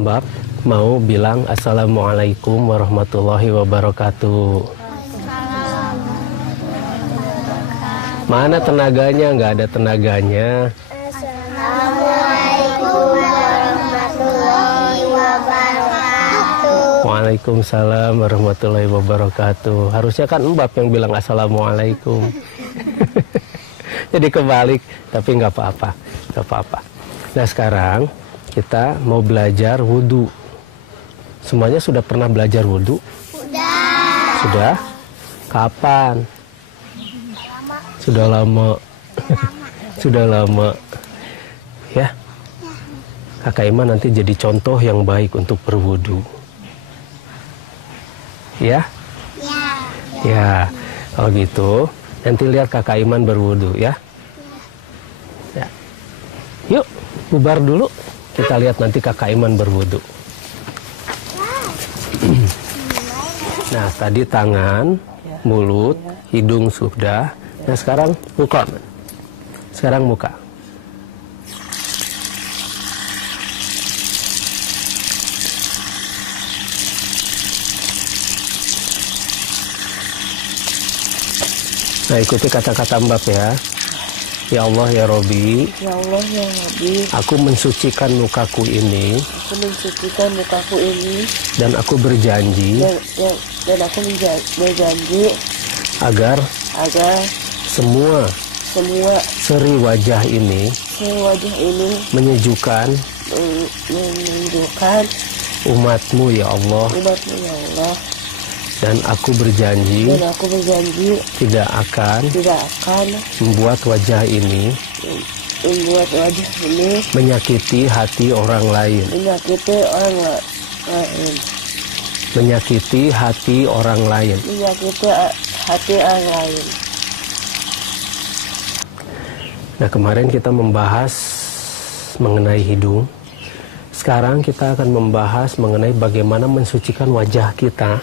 Mbak mau bilang Assalamualaikum warahmatullahi wabarakatuh. Mana tenaganya? Nggak ada tenaganya. Assalamualaikum warahmatullahi wabarakatuh. Waalaikumsalam warahmatullahi wabarakatuh. Harusnya kan Mbak yang bilang Assalamualaikum. Jadi kebalik, tapi nggak apa-apa, nggak apa-apa. Nah sekarang kita mau belajar wudhu. Semuanya sudah pernah belajar wudhu? Sudah? Kapan? Sudah lama. Sudah lama. Ya. Kakak Iman nanti jadi contoh yang baik untuk berwudhu. Ya? Ya. Kalau gitu, nanti lihat Kakak Iman berwudhu ya. Ya. Yuk, bubar dulu. Kita lihat nanti Kakak Iman berwudhu. Nah, tadi tangan, mulut, hidung sudah. Nah, sekarang muka. Sekarang muka. Nah, ikuti kata-kata Mbak ya. Ya Allah ya Robi. Ya Allah ya Robi. Aku mensucikan mukaku ini. Aku mensucikan mukaku ini. Dan aku berjanji. Dan aku berjanji. Agar semua seri wajah ini menyejukkan umatmu ya Allah. Dan aku berjanji tidak akan membuat wajah ini menyakiti hati orang lain. Menyakiti hati orang lain. Nah, kemarin kita membahas mengenai hidung. Sekarang kita akan membahas mengenai bagaimana mensucikan wajah kita.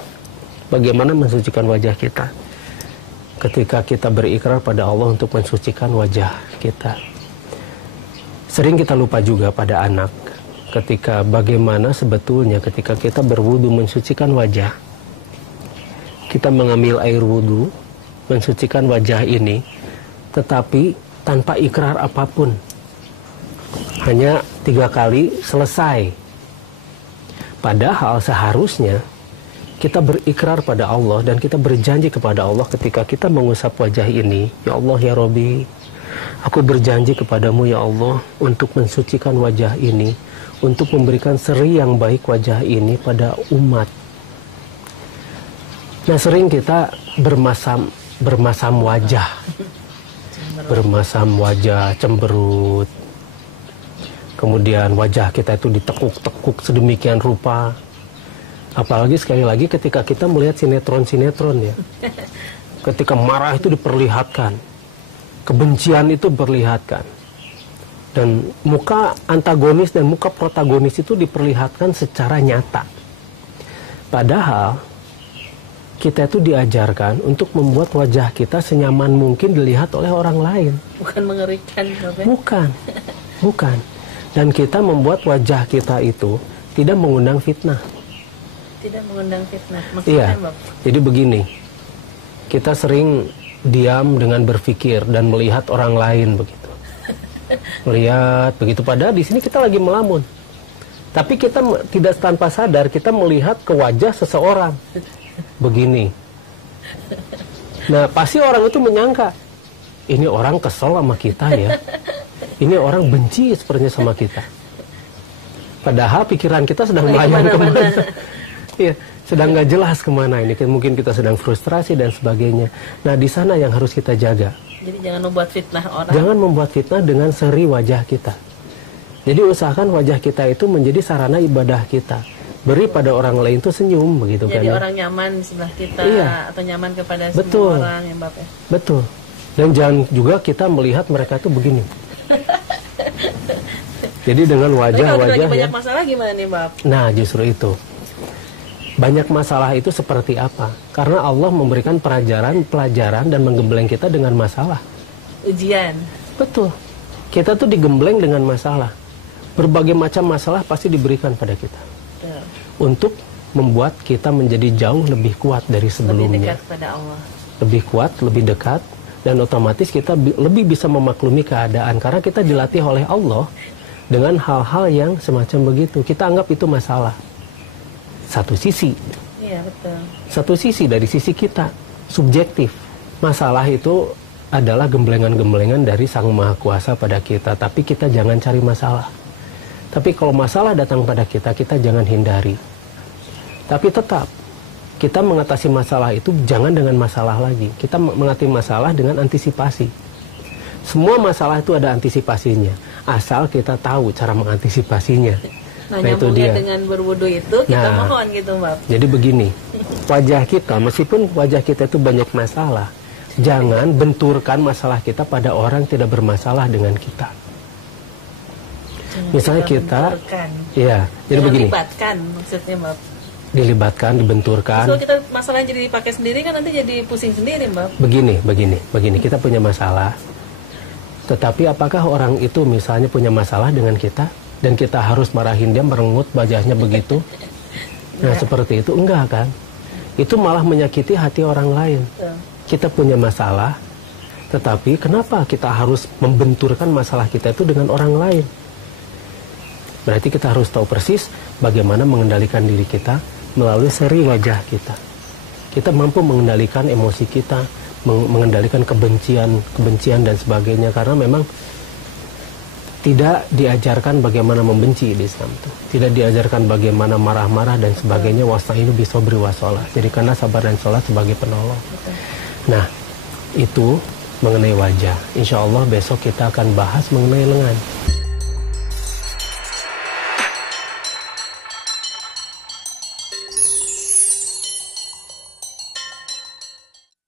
Bagaimana mensucikan wajah kita ketika kita berikrar pada Allah untuk mensucikan wajah kita. Sering kita lupa juga pada anak ketika bagaimana sebetulnya ketika kita berwudu mensucikan wajah. Kita mengambil air wudu mensucikan wajah ini, tetapi tanpa ikrar apapun. Hanya 3 kali selesai. Padahal seharusnya kita berikrar pada Allah dan kita berjanji kepada Allah ketika kita mengusap wajah ini. Ya Allah ya Robi, aku berjanji kepadamu ya Allah untuk mensucikan wajah ini, untuk memberikan seri yang baik wajah ini pada umat. Nah, sering kita bermasam wajah. Bermasam wajah, cemberut. Kemudian wajah kita itu ditekuk-tekuk sedemikian rupa. Apalagi sekali lagi ketika kita melihat sinetron-sinetron ya. Ketika marah itu diperlihatkan. Kebencian itu diperlihatkan. Dan muka antagonis dan muka protagonis itu diperlihatkan secara nyata. Padahal kita itu diajarkan untuk membuat wajah kita senyaman mungkin dilihat oleh orang lain. Bukan mengerikan. Bukan. Dan kita membuat wajah kita itu tidak mengundang fitnah. Tidak mengundang fitnah. Maksudnya, Iya. Jadi begini, kita sering diam dengan berpikir dan melihat orang lain begitu. Melihat begitu, padahal di sini kita lagi melamun. Tapi kita tidak tanpa sadar kita melihat ke wajah seseorang begini. Nah, pasti orang itu menyangka ini orang kesel sama kita ya. Ini orang benci sepertinya sama kita. Padahal pikiran kita sedang melayang kemana. Iya, sedang nggak jelas kemana ini. Mungkin kita sedang frustrasi dan sebagainya. Nah, di sana yang harus kita jaga. Jadi jangan membuat fitnah orang. Jangan membuat fitnah dengan seri wajah kita. Jadi usahakan wajah kita itu menjadi sarana ibadah kita. Beri pada orang lain itu senyum begitu. Jadi kan orang nyaman di sebelah kita. Iya. Atau nyaman kepada Betul. semua orang ya Mbak ya. Betul. Dan jangan juga kita melihat mereka itu begini. Jadi dengan wajah-wajah lagi banyak masalah gimana nih Mbak? Nah, justru itu. Banyak masalah itu seperti apa? Karena Allah memberikan pelajaran dan menggembleng kita dengan masalah. Ujian. Betul. Kita tuh digembleng dengan masalah. Berbagai macam masalah pasti diberikan pada kita. untuk membuat kita menjadi jauh lebih kuat dari Lebih sebelumnya. dekat kepada Allah. Lebih kuat, lebih dekat, dan otomatis kita lebih bisa memaklumi keadaan karena kita dilatih oleh Allah dengan hal-hal yang semacam begitu. Kita anggap itu masalah. Satu sisi. Iya, betul. Satu sisi dari sisi kita, subjektif. Masalah itu adalah gemblengan-gemblengan dari Sang Maha Kuasa pada kita, tapi kita jangan cari masalah. Tapi kalau masalah datang pada kita, kita jangan hindari. Tapi tetap, kita mengatasi masalah itu jangan dengan masalah lagi. Kita mengatasi masalah dengan antisipasi. Semua masalah itu ada antisipasinya, asal kita tahu cara mengantisipasinya. Nah, Nah, itu nyambungnya dia. dengan berwudu itu kita Nah. mohon gitu, Mbak. Jadi begini, wajah kita, meskipun wajah kita itu banyak masalah, jangan benturkan masalah kita pada orang yang tidak bermasalah dengan kita. Misalnya kita, benturkan. iya, jadi Jangan begini, libatkan maksudnya, Mbak. dilibatkan, dibenturkan. Kalau kita masalahnya jadi dipakai sendiri kan nanti jadi pusing sendiri, Mbak. Begini, kita punya masalah. Tetapi apakah orang itu misalnya punya masalah dengan kita dan kita harus marahin dia, merengut wajahnya begitu? Nah, seperti itu enggak kan? Itu malah menyakiti hati orang lain. Betul. Kita punya masalah, tetapi kenapa kita harus membenturkan masalah kita itu dengan orang lain? Berarti kita harus tahu persis bagaimana mengendalikan diri kita melalui seri wajah kita. Kita mampu mengendalikan emosi kita, mengendalikan kebencian dan sebagainya, karena memang tidak diajarkan bagaimana membenci di Islam itu. Tidak diajarkan bagaimana marah-marah dan sebagainya. Wasta'inu bisobri wassalah. Jadi karena sabar dan sholat sebagai penolong. Nah, itu mengenai wajah. Insya Allah besok kita akan bahas mengenai lengan.